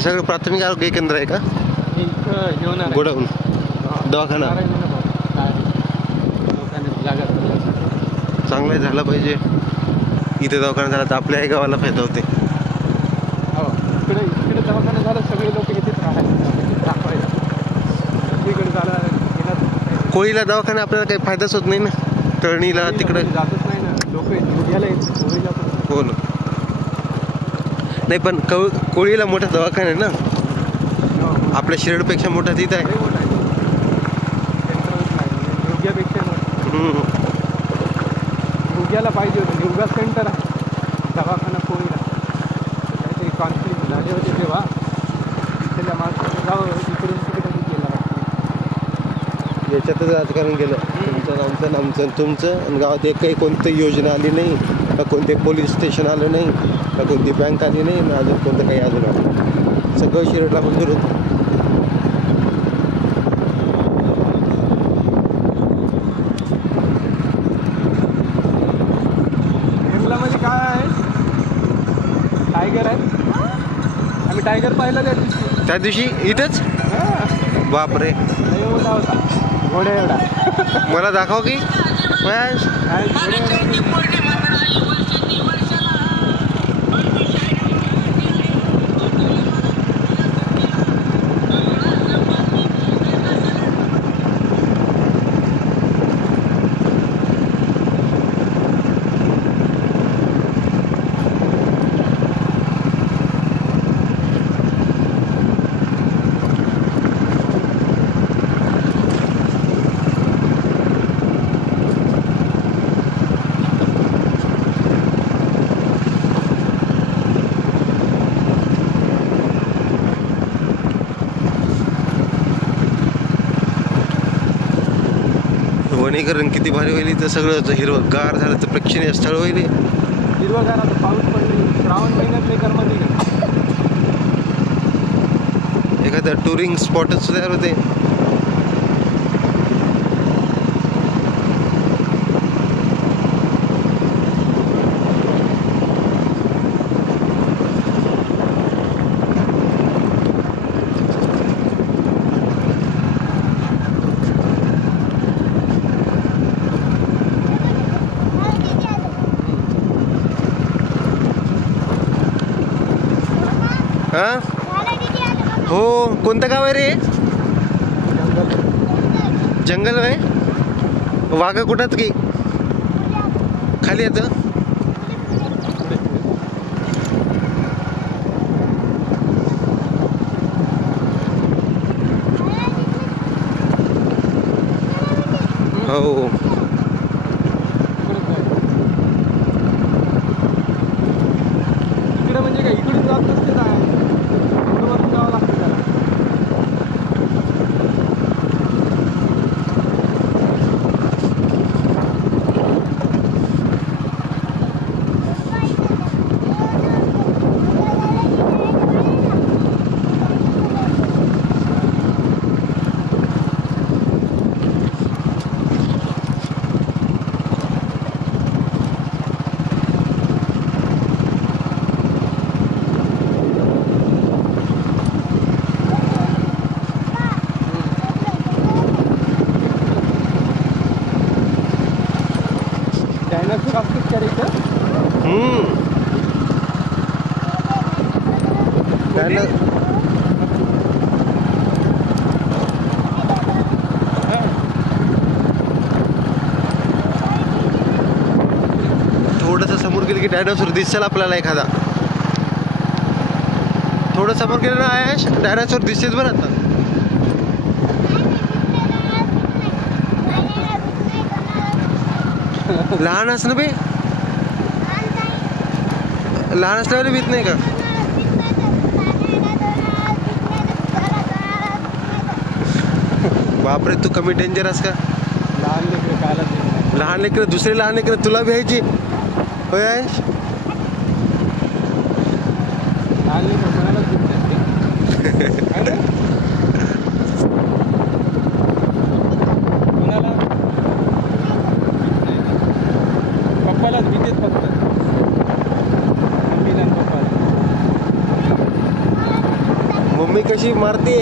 हे सगळं प्राथमिक आरोग्य केंद्र आहे का? गोडाऊन दवाखाना चांगला झाला पाहिजे. इथे दवाखाना झाला तर आपल्याही गावाला फायदा होते. इकडे दवाखाना झाला सगळे लोक इथेच राहायला. कोळीला दवाखाना आपल्याला काही फायदाच होत नाही ना. तळणीला तिकडे जातच नाही ना लोक. हो ना. नाही पण कोळीला मोठा दवाखाना आहे ना. आपल्या शिरडपेक्षा मोठा तिथं आहे. योग्याला पाहिजे होतं. योगा सेंटर आहे दवाखाना कोळीला. काहीतरी कॉन्फ्लिक्ट झाले होते तेव्हा त्याच्या माणसाचं गाव इकडून तिकडे गेला. याच्यातच राजकारण गेलं. तुमचं आमचं तुमचं आणि गावात एक काही कोणती योजना आली नाही का, कोणते पोलीस स्टेशन आलं नाही का, कोणती बँक आली नाही ना, अजून कोणतं काही अजून आलं. सगळं शिरडला मंजूर होतं. मध्ये काय आहे? टायगर आहे. आम्ही टायगर पाहिलं त्या दिवशी इथंच. बापरे एवढा होता घोड्या एवढा. मला दाखव की. वनीकरण किती भारी होईल. तर सगळं हिरवं गार झालं तर प्रेक्षणीय स्थळ होईल. हिरवगार आता पाऊस पडले. श्रावण महिन्यात लेकरमध्ये एखादा टुरिंग स्पॉटच तयार होते. हो. कोणतं गाव आहे रे? जंगल आहे. वाघा कुठात की खाली येतं. हो इकडे म्हणजे काय इकडून जात नसते ना. जावं लागतं त्याला. थोडंसं समोर गेलं की डायनासोर दिसेल आपल्याला एखादा. थोडं समोर गेलं ना आयश डायनासोर दिसेल बरं. आता लहान असणं बे. लहान असल्यावर भीत नाही का? बापरे तू कमी डेंजरस का? लहान लेकरं दुसरे लहान लेकरं तुला भ्यायची होय आयश? पप्पालाच भीतीत फक्त. मम्मी कशी मारते.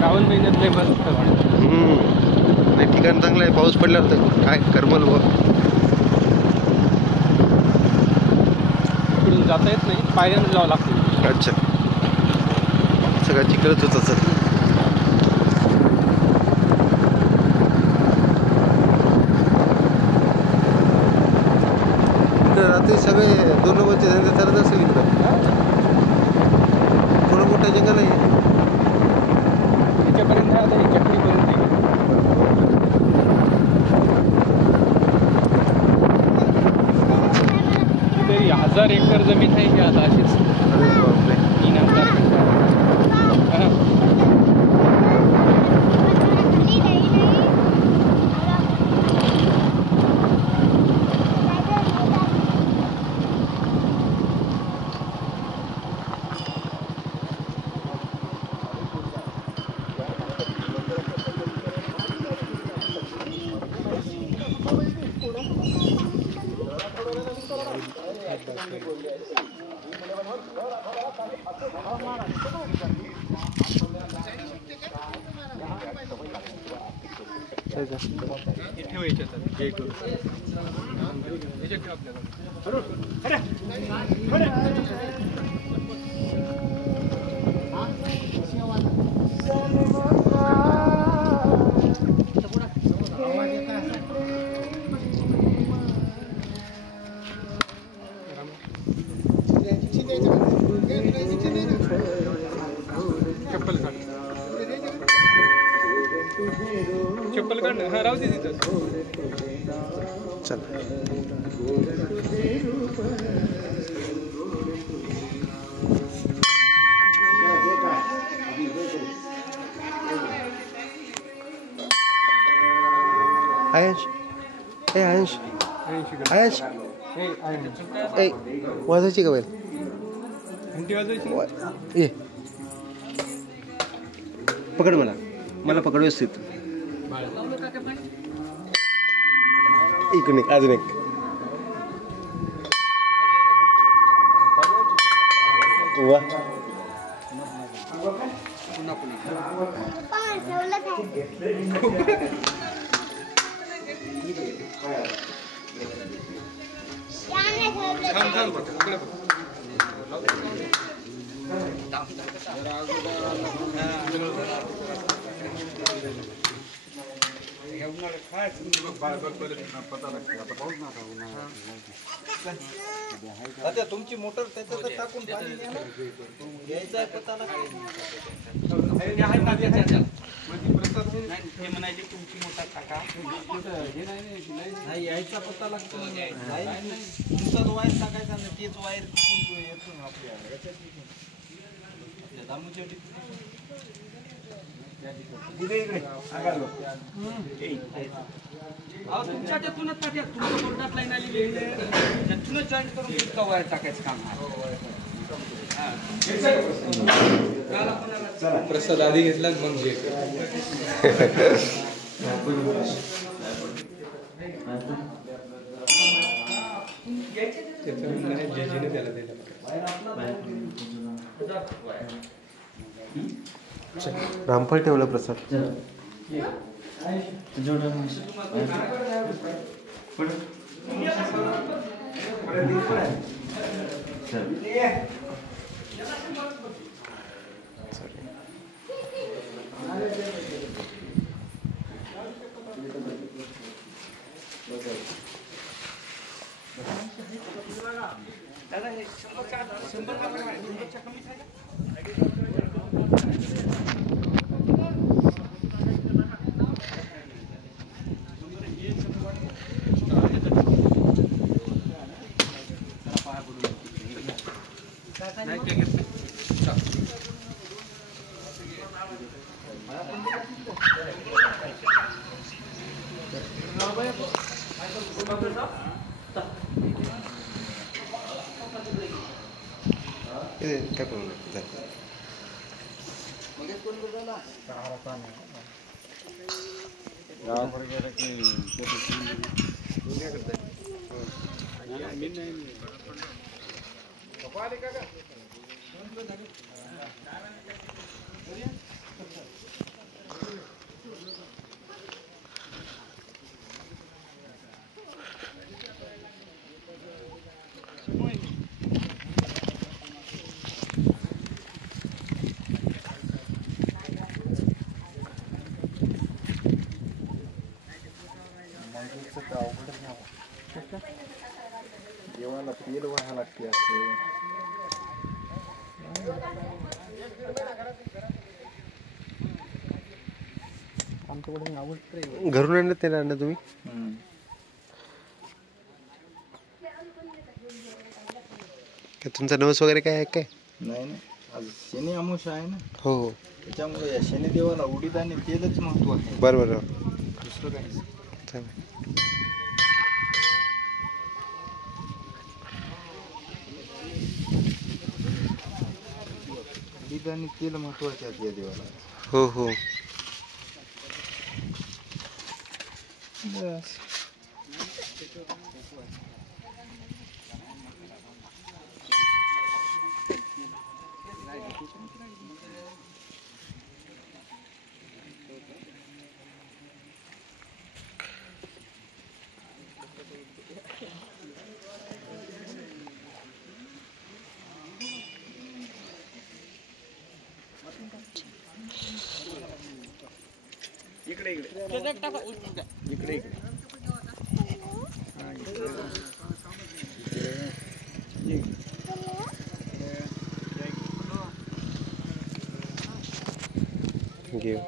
श्रावण महिन्यात लय मस्त वाटतं. नाही ठिकाण चांगलं आहे. पाऊस पडल्यावर तर काय करमल व. इकडून जाता येत नाही, पायऱ्यानं जावं लागतं. अच्छा सगळं चिखलच होत असं. रात्री सगळे 2 नंबरचे धंदे चालत असेल इकडं. थोडं मोठं जंगल आहे. याच्यापर्यंत आहे आता, चटणीपर्यंत आहे. तरी 1000 एकर जमीन आहे की आता अशीच. अरे बापरे. 3000 एकर. ठेव याच्यात हे करू. याच्यात ठेव आपल्याला. चप्पल काढ. चप्पल काढ. हा राहू दे तिथं. चल आयंश. ए आयंश. आयंश. ए वाजायची का बैल. घंटी वाजवायची. ये पकड मला. मला पकड व्यवस्थित. इकडून एक अजून एक. वा आता तुमची मोटर त्याच्यात टाकून पाणी घ्यायचं आहे पताला. ते म्हणायचे तुमची मोटर टाका. नाही यायचा पत्ता लागतो. नुसताच वायर टाकायचा ना, तेच वायर येतो आपल्या दामूच्या तुमच्या त्यातूनच टाक्या. तुमच्या बोर्डात लाईन आलेली आहे, त्यातूनच जॉईंट करून इतका वायर टाकायचं काम आहे. प्रसाद आधी घेतला मग जे त्याला दिलं. रामफळ ठेवलं प्रसाद. देवाला तेल व्हायला लागते असं. आमच्याकडून आवडतं घरून आणलं ते आणलं तुम्ही? तुमचा नवस वगैरे काय आहे काय? नाही नाही, आज शनी अमावस्या आहे ना. हो हो, त्याच्यामुळे या शनी देवाला उडीद आणि तेलच महत्व आहे, बरोबर. दुसरं काही नाही. उडीद आणि तेल महत्वाचे आहेत या देवाला. हो हो. बस. इकडे इकडे इकडे इकडे घेऊ.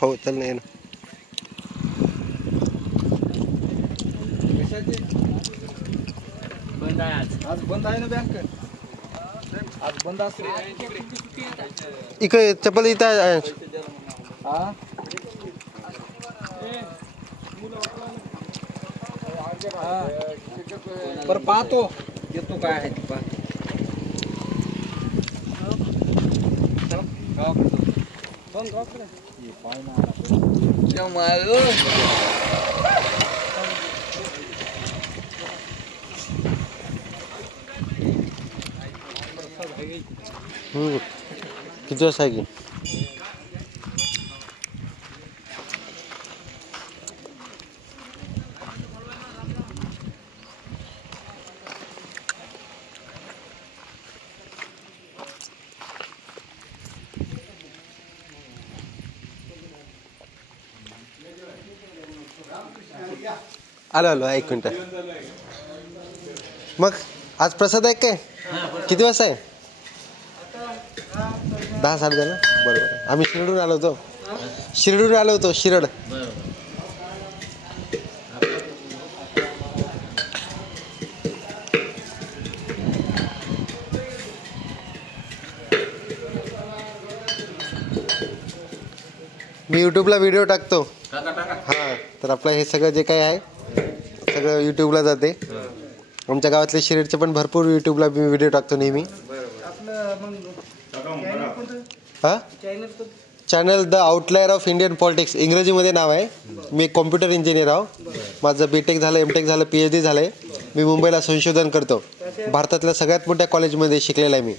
हो चल नाही ना. बंद आहे आज बंद आहे ना बँक, आज बंद असते. इकडे चप्पल इथं आहे. हा पर पाहतो येतो काय आहे ते पाहतो. किती वाजता आहे की? आलो आलो, एक मिनिट. मग आज प्रसाद आहे काय? किती वाजता आहे? 10 साडे 10 ना. बरोबर. आम्ही शिरडून आलो होतो. शिरड. मी यूट्यूबला व्हिडिओ टाकतो. हां, तर आपलं हे सगळं जे काही आहे सगळं यूट्यूबला जाते. आमच्या गावातले शिरडचे पण भरपूर यूट्यूबला मी व्हिडिओ टाकतो नेहमी. हां, channel the outlier of Indian politics, इंग्रजीमध्ये नाव आहे. मी कॉम्प्युटर इंजिनियर आहो. माझं BTech झालं, MTech झालं, PhD झालं आहे. मी मुंबईला संशोधन करतो. भारतातल्या सगळ्यात मोठ्या कॉलेजमध्ये शिकलेला आहे मी.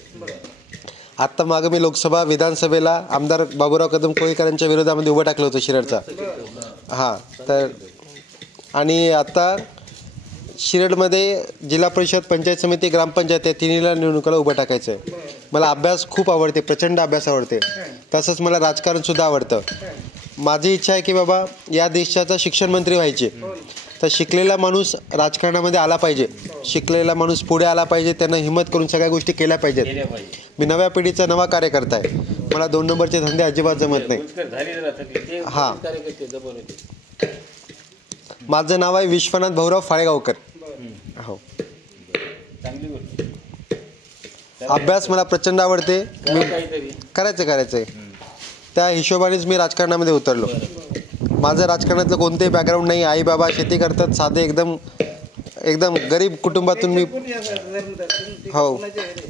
आत्ता मागं मी लोकसभा विधानसभेला आमदार बाबूराव कदम कोळीकरांच्या विरोधामध्ये उभं टाकलं होतं शिरडचा. हां, तर आणि आता शिरडमध्ये जिल्हा परिषद, पंचायत समिती, ग्रामपंचायत या तिन्हीला निवडणुकीला उभं टाकायचं आहे. मला अभ्यास खूप आवडते, प्रचंड अभ्यास आवडते. तसंच मला राजकारणसुद्धा आवडतं. माझी इच्छा आहे की बाबा या देशाचा शिक्षण मंत्री व्हायचे. तर शिकलेला माणूस राजकारणामध्ये आला पाहिजे, शिकलेला माणूस पुढे आला पाहिजे, त्यांना हिंमत करून सगळ्या गोष्टी केल्या पाहिजेत. मी नव्या पिढीचा नवा कार्यकर्ता आहे. मला 2 नंबरचे धंदे अजिबात जमत नाही. हां, माझं नाव आहे विश्वनाथ भाऊराव फाळेगावकर. हो, अभ्यास मला प्रचंड आवडते. करायचं आहे. त्या हिशोबानेच मी राजकारणामध्ये उतरलो. माझं राजकारणातलं कोणतेही बॅकग्राऊंड नाही. आई बाबा शेती करतात, साधे एकदम गरीब कुटुंबातून मी. हो,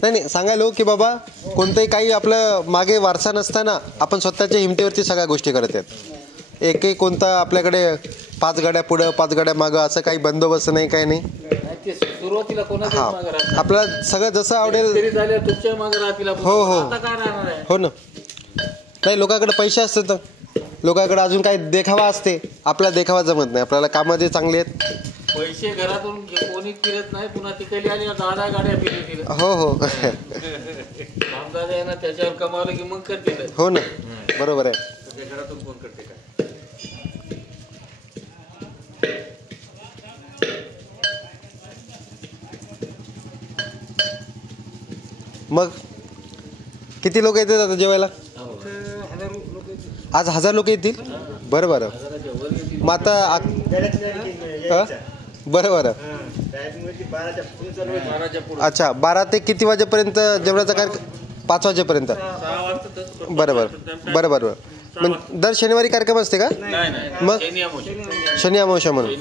नाही सांगायलो की बाबा कोणतंही काही आपलं मागे वारसा नसताना आपण स्वतःच्या हिमतीवरती सगळ्या गोष्टी करत आहेत. एकही कोणता आपल्याकडे 5 गाड्या पुढं 5 गाड्या मागं असं काही बंदोबस्त नाही, काही नाही. हां, आपल्याला सगळं जसं आवडेल. हो ना. नाही, लोकांकडे पैसे असतात, लोकांकडे अजून काही देखावा असते. आपल्याला देखावा जमत नाही. आपल्याला कामं जे चांगले आहेत. पैसे घरातून कोणी फिरत नाही, पुन्हा तिकडे आली 10 गाड्या फिरतील. हो त्याच्यावर कमावलं की मग करतील. हो ना, बरोबर आहे. घरातून फोन करते काय. मग किती लोक येतात आता जेवायला? आज 1000 लोक येतील. बरं. मग आता बरं. अच्छा, 12 ते किती वाजेपर्यंत जेवणाचा कार्यक्रम? 5 वाजेपर्यंत. बरं. मग दर शनिवारी कार्यक्रम असते का? मग शनी अमावस्या म्हणून.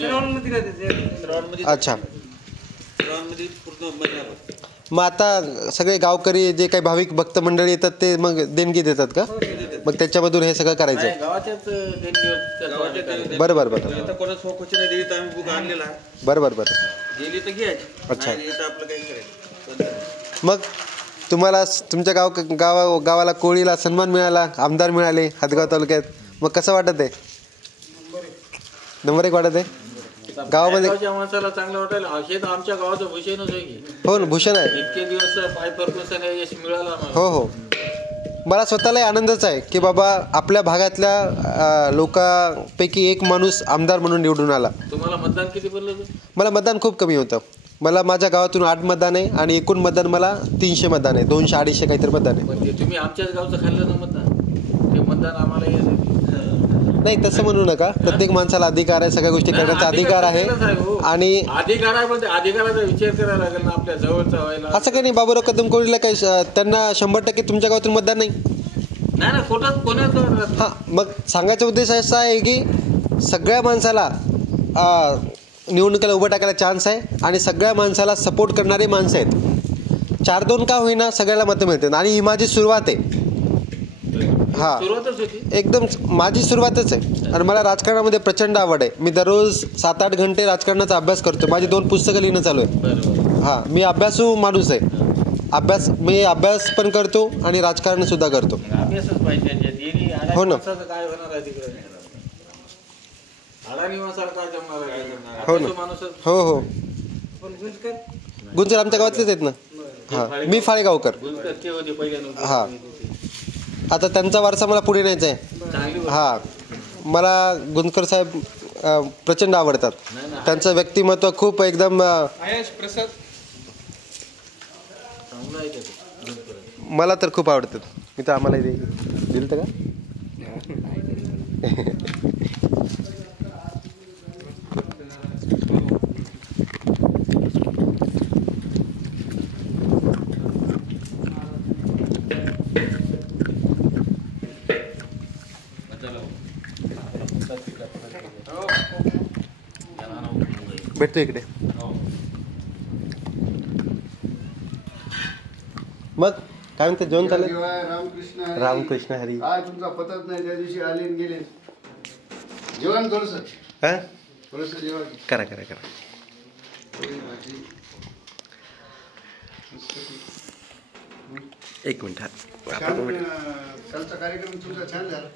अच्छा, मग आता सगळे गावकरी जे काही भाविक भक्त मंडळी येतात ते मग देणगी देतात का? मग त्याच्यामधून हे सगळं करायचं. बरं. अच्छा, मग तुम्हाला तुमच्या गावाला कोळीला सन्मान मिळाला, आमदार मिळाले हदगाव तालुक्यात. मग कसं वाटत आहे? नंबर 1 वाटत आहे गावामध्ये. माणसाला चांगलं वाटेल. आमच्या गावाचं भूषणच आहे की. हो ना, भूषण आहे. इतके दिवस पाय परमेश्वर यश मिळाला. हो, मला स्वतःलाही आनंदच आहे की बाबा आपल्या भागातल्या लोकांपैकी एक माणूस आमदार म्हणून निवडून आला. तुम्हाला मतदान किती पडलं? मला मतदान खूप कमी होतं. मला माझ्या गावातून 8 मतदान आहे आणि एकूण मतदान मला 300 मतदान आहे. 200-250 काहीतरी मतदान आहे. तुम्ही आमच्याच गावचं खाल्लं ना मतदान? ते मतदान आम्हाला नाही, तसं म्हणू नका. प्रत्येक माणसाला अधिकार आहे, सगळ्या गोष्टी करण्याचा अधिकार आहे. आणि अधिकार आहे, पण अधिकाराचा विचार करायला लागेल ना आपल्या जवळचा व्हायला. असं काही नाही. बाबूराव कदम कोळीला काही त्यांना 100% तुमच्या गावातून मतदान नाही. हां, मग सांगायचा उद्देश असा आहे की सगळ्या माणसाला निवडणुकीला उभं टाकायला चान्स आहे आणि सगळ्या माणसाला सपोर्ट करणारे माणसं आहेत. 4-2 का होईना सगळ्याला मतं मिळतात. आणि ही माझी सुरुवात आहे. हां, एकदम माझी सुरुवातच आहे. आणि मला राजकारणामध्ये प्रचंड आवड आहे. मी दररोज 7-8 घंटे राजकारणाचा अभ्यास करतो. माझी 2 पुस्तकं लिहिणं चालू आहे. हां, मी अभ्यासू माणूस आहे. मी अभ्यास पण करतो आणि राजकारण सुद्धा करतो. हो ना. हो. गुंजर आमच्या गावातलेच आहेत ना. हां, मी फाळेगावकर. हां, आता त्यांचा वारसा मला पुढे न्यायचा आहे. हां, मला गुंजकर साहेब प्रचंड आवडतात. त्यांचं व्यक्तिमत्व खूप एकदम मला तर खूप आवडतात. मी तर आम्हाला दिलं का? भेटतो इकडे. मग काय म्हणते जेवण चालू आहे? रामकृष्ण हरी. रामकृष्ण हरी. काय तुमचा पताच नाही, त्या दिवशी आले आणि गेले. जेवण थोडस हा थोडस जेवण. करा करा करा. पोळी, भाजी. एक मिनिट हा. छान, कालचा कार्यक्रम तुमचा छान झाला.